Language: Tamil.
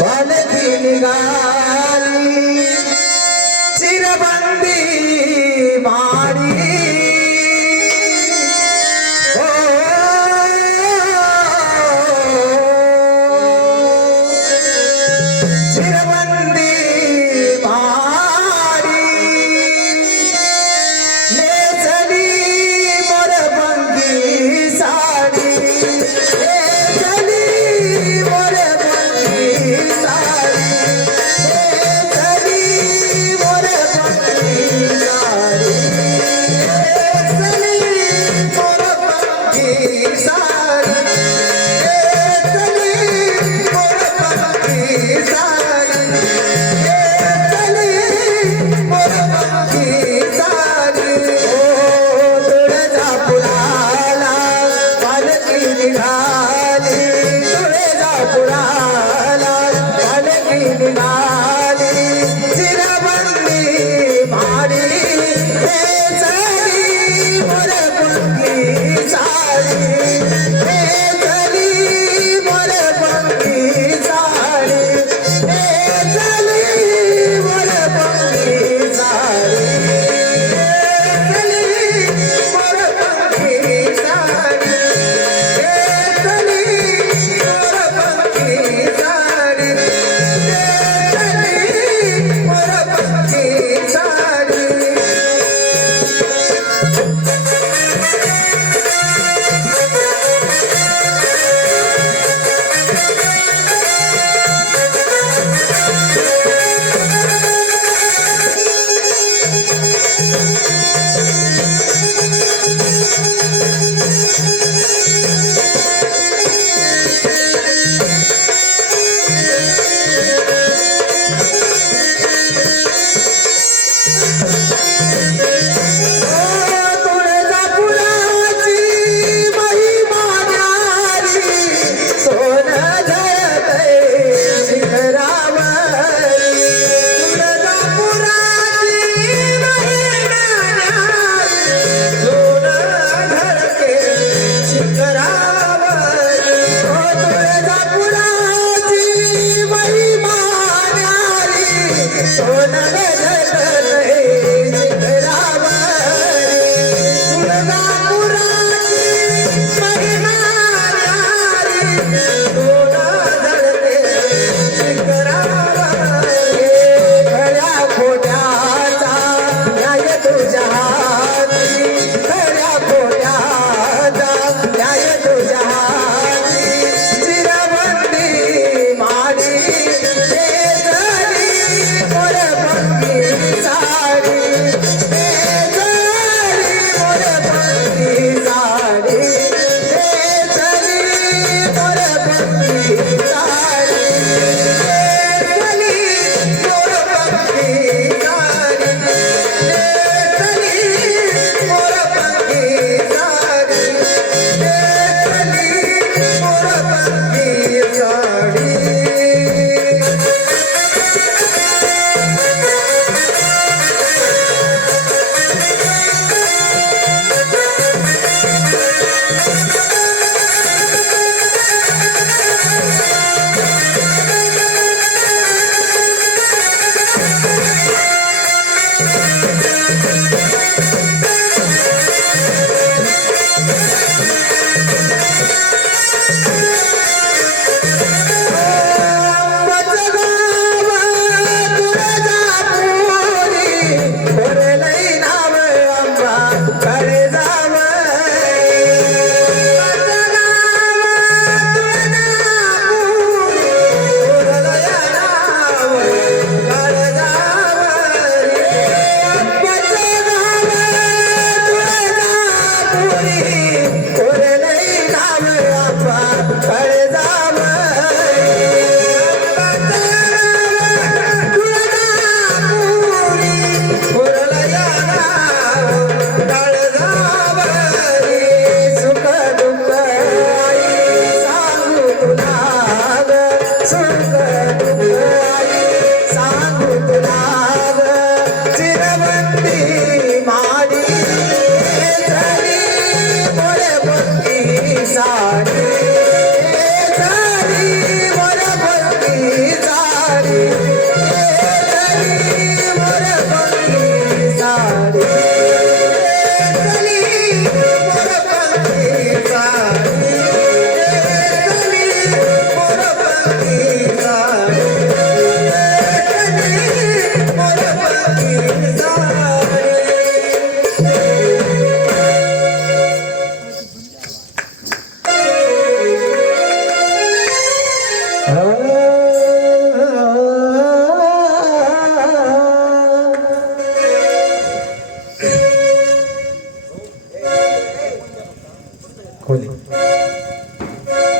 पालखी निघाली चिरबंदी पार फळे जा